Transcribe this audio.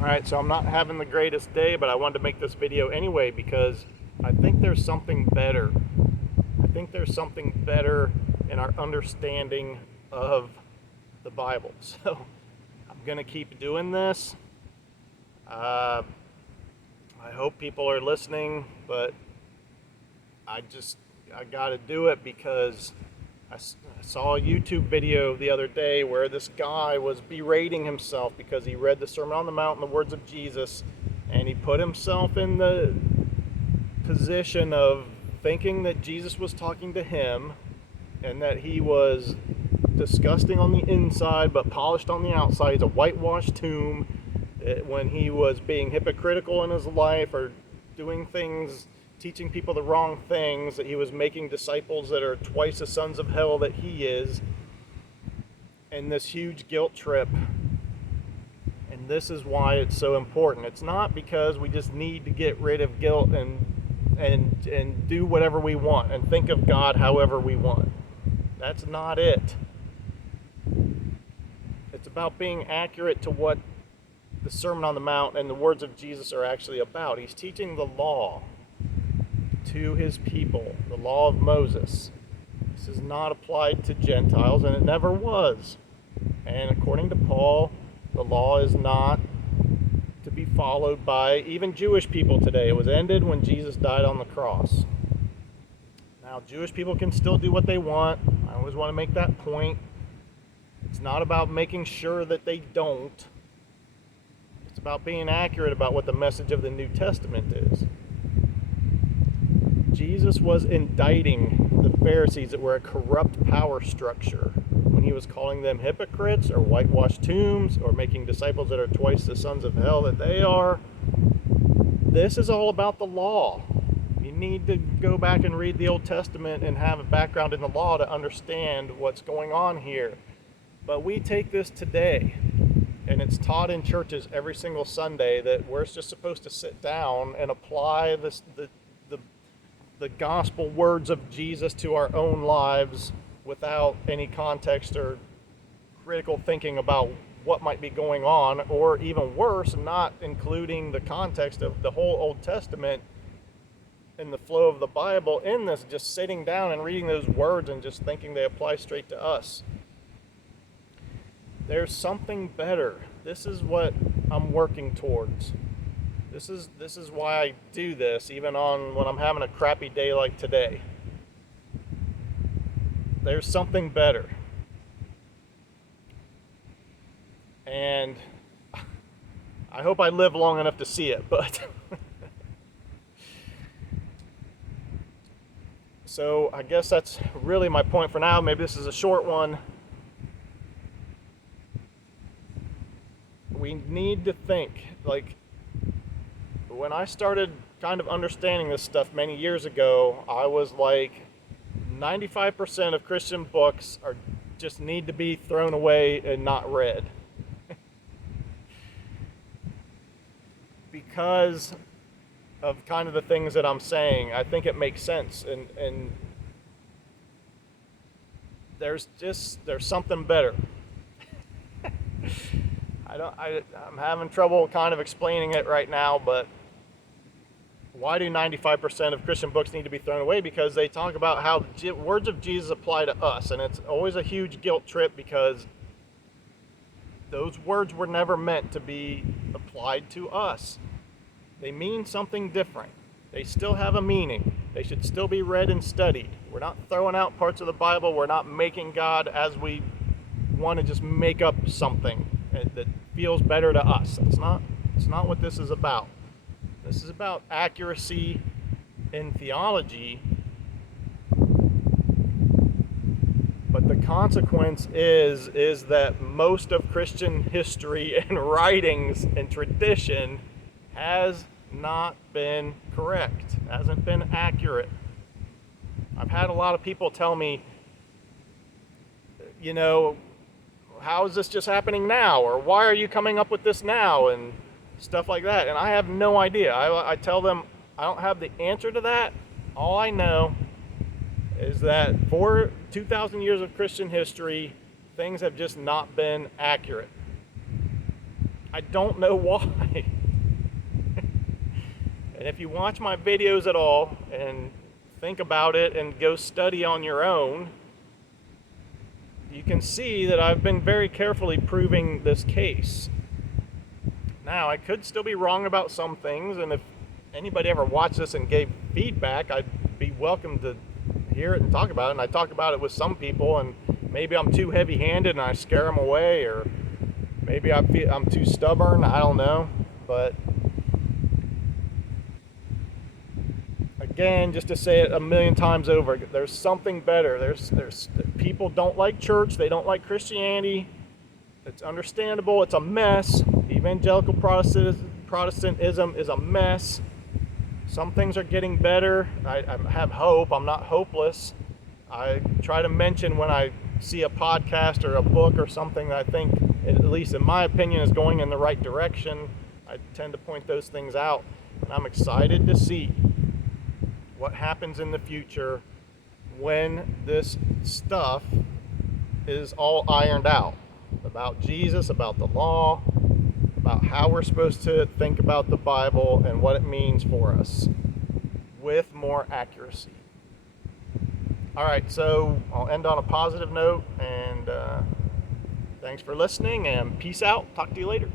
Alright, so I'm not having the greatest day, but I wanted to make this video anyway because I think there's something better. I think there's something better in our understanding of the Bible. So I'm going to keep doing this. I hope people are listening, but I got to do it because I saw a YouTube video the other day where this guy was berating himself because he read the Sermon on the Mount and the words of Jesus, and he put himself in the position of thinking that Jesus was talking to him and that he was disgusting on the inside but polished on the outside. He's a whitewashed tomb. When he was being hypocritical in his life or doing things, teaching people the wrong things, that he was making disciples that are twice the sons of hell that he is, and this huge guilt trip. And this is why it's so important. It's not because we just need to get rid of guilt and do whatever we want and think of God however we want. That's not it. It's about being accurate to what the Sermon on the Mount and the words of Jesus are actually about. He's teaching the law to his people, the law of Moses. This is not applied to Gentiles, and it never was. And according to Paul, the law is not to be followed by even Jewish people today. It was ended when Jesus died on the cross. Now, Jewish people can still do what they want. I always want to make that point. It's not about making sure that they don't. It's about being accurate about what the message of the New Testament is. Jesus was indicting the Pharisees that were a corrupt power structure when he was calling them hypocrites or whitewashed tombs or making disciples that are twice the sons of hell that they are. This is all about the law. You need to go back and read the Old Testament and have a background in the law to understand what's going on here. But we take this today, and it's taught in churches every single Sunday that we're just supposed to sit down and apply the gospel words of Jesus to our own lives without any context or critical thinking about what might be going on, or even worse, not including the context of the whole Old Testament and the flow of the Bible in this, just sitting down and reading those words and just thinking they apply straight to us. There's something better. This is what I'm working towards. This is why I do this, even on when I'm having a crappy day like today. There's something better. And I hope I live long enough to see it, but so I guess that's really my point for now. Maybe this is a short one. We need to think, like, when I started kind of understanding this stuff many years ago, I was like, 95% of Christian books just need to be thrown away and not read. Because of kind of the things that I'm saying, I think it makes sense, and there's something better. I'm having trouble kind of explaining it right now, but why do 95% of Christian books need to be thrown away? Because they talk about how the words of Jesus apply to us, and it's always a huge guilt trip because those words were never meant to be applied to us. They mean something different. They still have a meaning. They should still be read and studied. We're not throwing out parts of the Bible. We're not making God as we want to just make up something that feels better to us. It's not what this is about. This is about accuracy in theology. But the consequence is that most of Christian history and writings and tradition has not been correct, hasn't been accurate. I've had a lot of people tell me, how is this just happening now? Or why are you coming up with this now? And stuff like that. And I have no idea. I tell them I don't have the answer to that. All I know is that for 2,000 years of Christian history, things have just not been accurate. I don't know why. And if you watch my videos at all and think about it and go study on your own, you can see that I've been very carefully proving this case. Now, I could still be wrong about some things, and if anybody ever watched this and gave feedback, I'd be welcome to hear it and talk about it. And I talk about it with some people, and maybe I'm too heavy-handed and I scare them away, or maybe I'm too stubborn. I don't know. But again, just to say it a million times over, there's something better. There's people don't like church. They don't like Christianity. It's understandable. It's a mess. Evangelical Protestantism is a mess. Some things are getting better. I have hope. I'm not hopeless. I try to mention when I see a podcast or a book or something that I think, at least in my opinion, is going in the right direction. I tend to point those things out. And I'm excited to see what happens in the future when this stuff is all ironed out. About Jesus, about the law, about how we're supposed to think about the Bible and what it means for us with more accuracy. All right, so I'll end on a positive note, and thanks for listening, and peace out. Talk to you later.